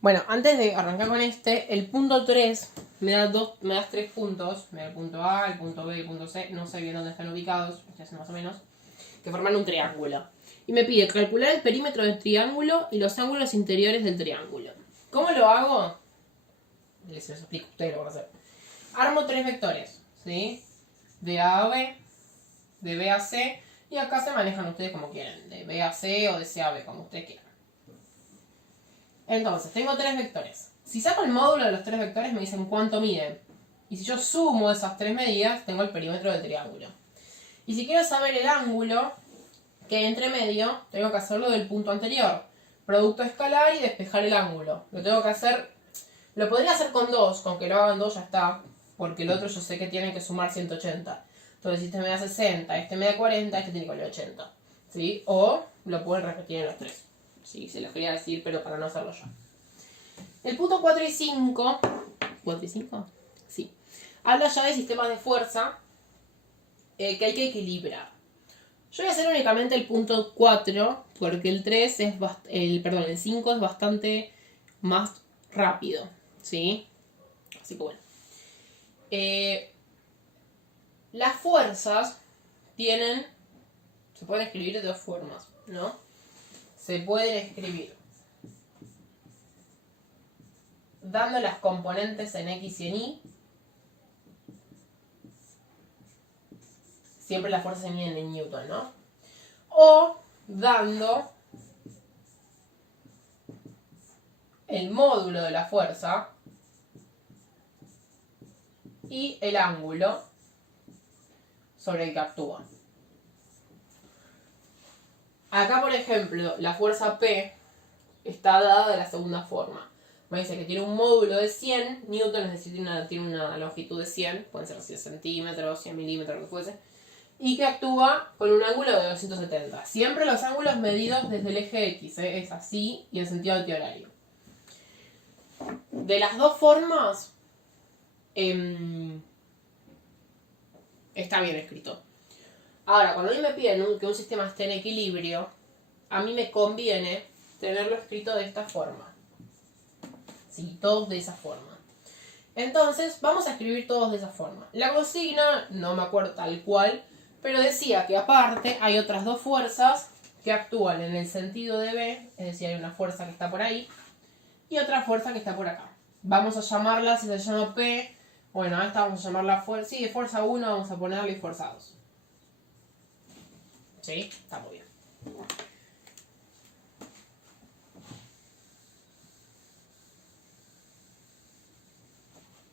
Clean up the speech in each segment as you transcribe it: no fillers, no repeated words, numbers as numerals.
Bueno, antes de arrancar con el punto 3 me da 3 puntos. Me da el punto A, el punto B y el punto C. No sé bien dónde están ubicados, más o menos. Que forman un triángulo. Y me pide calcular el perímetro del triángulo y los ángulos interiores del triángulo. ¿Cómo lo hago? Les explico, ustedes lo van a hacer. Armo 3 vectores, ¿sí? De A a B, de B a C, y acá se manejan ustedes como quieran, de B a C o de C a B, como ustedes quieran. Entonces, tengo 3 vectores. Si saco el módulo de los 3 vectores me dicen cuánto miden. Y si yo sumo esas 3 medidas, tengo el perímetro del triángulo. Y si quiero saber el ángulo que hay entre medio, tengo que hacerlo del punto anterior. Producto escalar y despejar el ángulo. Lo tengo que hacer. Lo podría hacer con 2, con que lo hagan 2 ya está. Porque el otro yo sé que tiene que sumar 180. Entonces, si este me da 60, este me da 40, este tiene que valer 80. ¿Sí? O lo pueden repetir en los 3. Sí, se los quería decir, pero para no hacerlo yo. El punto 4 y 5. ¿4 y 5? Sí. Habla ya de sistemas de fuerza que hay que equilibrar. Yo voy a hacer únicamente el punto 4 porque el 3 es el 5 es bastante más rápido, ¿sí? Así que bueno. Las fuerzas se pueden escribir de dos formas, ¿no? Se pueden escribir dando las componentes en X y en Y. Siempre las fuerzas se miden en Newton, ¿no? O dando el módulo de la fuerza y el ángulo sobre el que actúa. Acá, por ejemplo, la fuerza P está dada de la segunda forma. Me dice que tiene un módulo de 100 Newton, es decir, tiene una longitud de 100, pueden ser 100 centímetros, 100 milímetros, lo que fuese, y que actúa con un ángulo de 270. Siempre los ángulos medidos desde el eje X, es así y en sentido antihorario. De las dos formas, está bien escrito. Ahora, cuando a mí me piden que un sistema esté en equilibrio, a mí me conviene tenerlo escrito de esta forma. Sí, todos de esa forma. Entonces, vamos a escribir todos de esa forma. La consigna, no me acuerdo tal cual, pero decía que aparte hay otras dos fuerzas que actúan en el sentido de B, es decir, hay una fuerza que está por ahí y otra fuerza que está por acá. Vamos a llamarla, si se llama P, bueno, a esta vamos a llamarla fuerza, sí, fuerza 1, vamos a ponerle fuerza 2. ¿Sí? Está muy bien.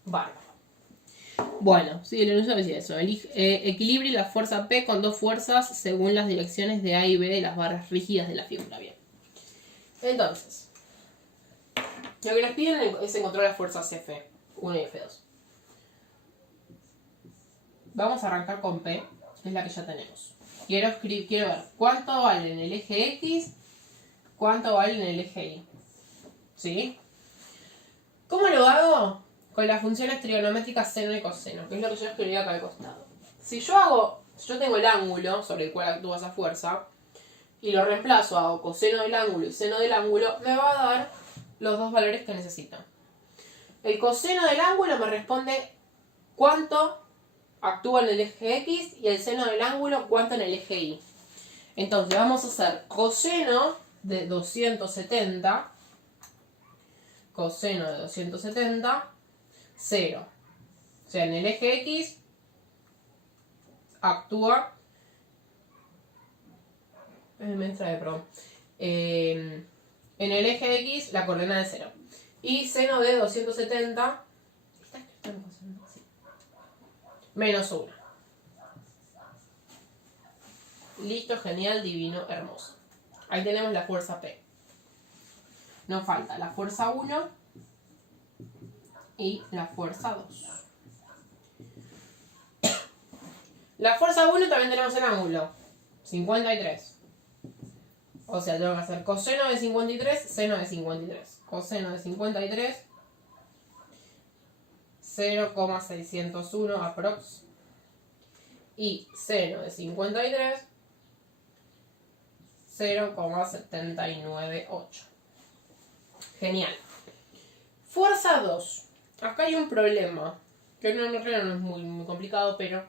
Bárbaro. Bueno, sí, el enunciado decía eso. Equilibre la fuerza P con dos fuerzas según las direcciones de A y B de las barras rígidas de la figura. Bien. Entonces, lo que nos piden es encontrar las fuerzas F1 y F2. Vamos a arrancar con P, que es la que ya tenemos. Quiero ver cuánto vale en el eje X, cuánto vale en el eje Y. ¿Sí? ¿Cómo lo hago? Con las funciones trigonométricas seno y coseno, que es lo que yo escribí acá al costado. Si yo tengo el ángulo sobre el cual actúa esa fuerza, y lo reemplazo, hago coseno del ángulo y seno del ángulo, me va a dar los dos valores que necesito. El coseno del ángulo me responde cuánto actúa en el eje X y el seno del ángulo cuánto en el eje Y. Entonces vamos a hacer coseno de 270, 0. O sea, en el eje X actúa. En el eje X la coordenada es 0. Y seno de 270. ¿Está escrito en coseno? Sí. Menos 1. Listo, genial, divino, hermoso. Ahí tenemos la fuerza P. Nos falta la fuerza 1 y la fuerza 2. La fuerza 1 también tenemos el ángulo. 53. O sea, tengo que hacer coseno de 53, seno de 53. Coseno de 53, 0,601 aprox. Y seno de 53, 0,798. Genial. Fuerza 2. Acá hay un problema. Que no es muy complicado, pero...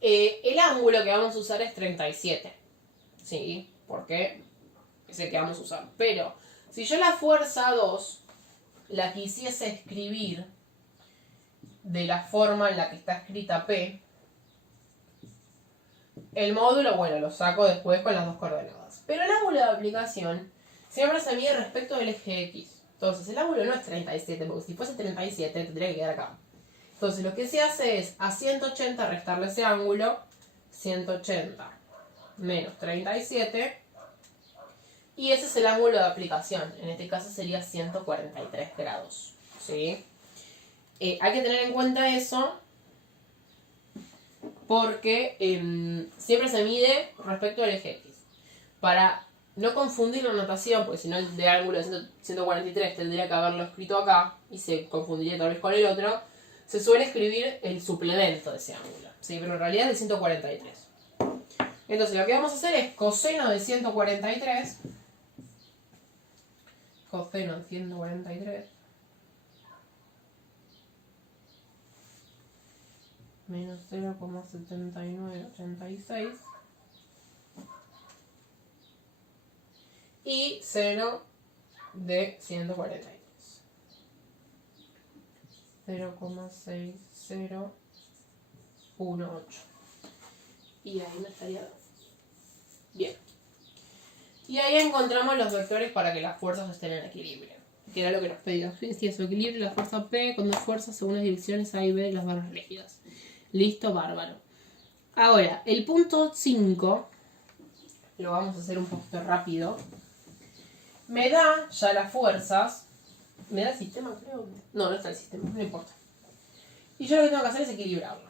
el ángulo que vamos a usar es 37. ¿Sí? Porque es el que vamos a usar. Pero, si yo la fuerza 2 la quisiese escribir de la forma en la que está escrita P, el módulo, bueno, lo saco después con las dos coordenadas. Pero el ángulo de aplicación siempre se mide respecto del eje X. Entonces, el ángulo no es 37, porque si fuese 37 tendría que quedar acá. Entonces, lo que se hace es a 180 restarle ese ángulo, 180 menos 37, y ese es el ángulo de aplicación. En este caso sería 143 grados. ¿Sí? Hay que tener en cuenta eso porque siempre se mide respecto al eje X. Para no confundir la notación, porque si no el de ángulo de 143 tendría que haberlo escrito acá y se confundiría tal vez con el otro, se suele escribir el suplemento de ese ángulo. ¿Sí? Pero en realidad es de 143. Entonces lo que vamos a hacer es coseno de 143. Coseno de 143. Menos 0,7986. Y seno de 143. 0,6018. Y ahí me estaría dando. Bien. Y ahí encontramos los vectores para que las fuerzas estén en equilibrio. Que era lo que nos pedía. Fíjense eso, equilibrio de la fuerza P con dos fuerzas según las direcciones A y B de las barras rígidas. Listo, bárbaro. Ahora, el punto 5, lo vamos a hacer un poquito rápido. Me da ya las fuerzas. ¿Me da el sistema, creo? No, no está el sistema, no importa. Y yo lo que tengo que hacer es equilibrarlo.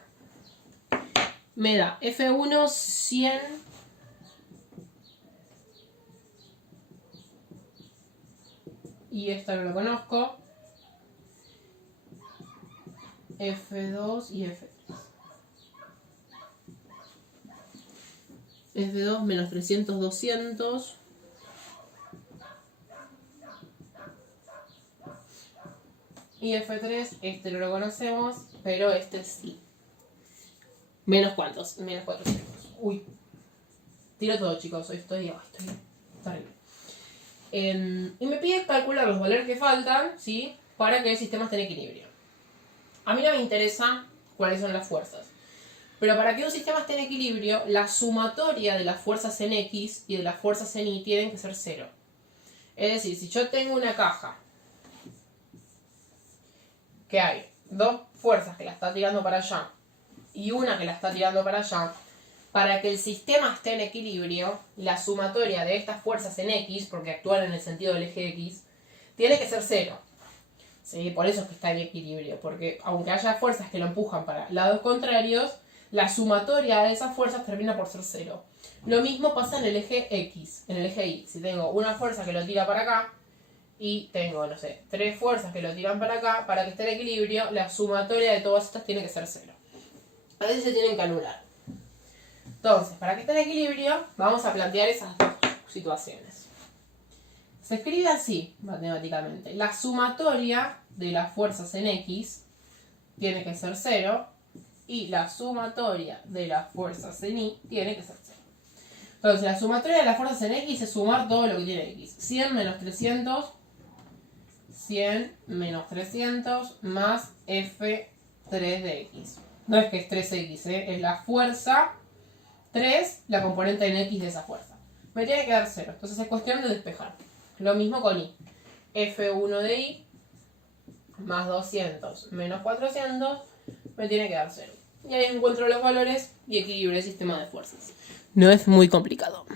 Me da F1 100 y esto no lo conozco. F2 y F3. F2 menos 300, 200. Y F3, este no lo conocemos, pero este sí. ¿Menos cuántos? Menos 400. Uy. Tiro todo, chicos. Hoy estoy terrible. Y me pide calcular los valores que faltan, ¿sí? Para que el sistema esté en equilibrio. A mí no me interesa cuáles son las fuerzas. Pero para que un sistema esté en equilibrio, la sumatoria de las fuerzas en X y de las fuerzas en Y tienen que ser 0. Es decir, si yo tengo una caja que hay dos fuerzas que la está tirando para allá y una que la está tirando para allá, para que el sistema esté en equilibrio, la sumatoria de estas fuerzas en X, porque actúan en el sentido del eje X, tiene que ser 0. ¿Sí? Por eso es que está en equilibrio, porque aunque haya fuerzas que lo empujan para lados contrarios, la sumatoria de esas fuerzas termina por ser 0. Lo mismo pasa en el eje X, en el eje Y. Si tengo una fuerza que lo tira para acá, y tengo, no sé, 3 fuerzas que lo tiran para acá, para que esté en equilibrio, la sumatoria de todas estas tiene que ser 0. A veces se tienen que anular. Entonces, para que esté en equilibrio, vamos a plantear esas dos situaciones. Se escribe así, matemáticamente. La sumatoria de las fuerzas en X tiene que ser 0, y la sumatoria de las fuerzas en Y tiene que ser 0. Entonces, la sumatoria de las fuerzas en X es sumar todo lo que tiene X. 100 menos 300... 100 menos 300 más F3 de X. No es que es 3X, es la fuerza 3, la componente en X de esa fuerza. Me tiene que dar 0, entonces es cuestión de despejar. Lo mismo con Y. F1 de Y más 200 menos 400 me tiene que dar 0. Y ahí encuentro los valores y equilibrio el sistema de fuerzas. No es muy complicado.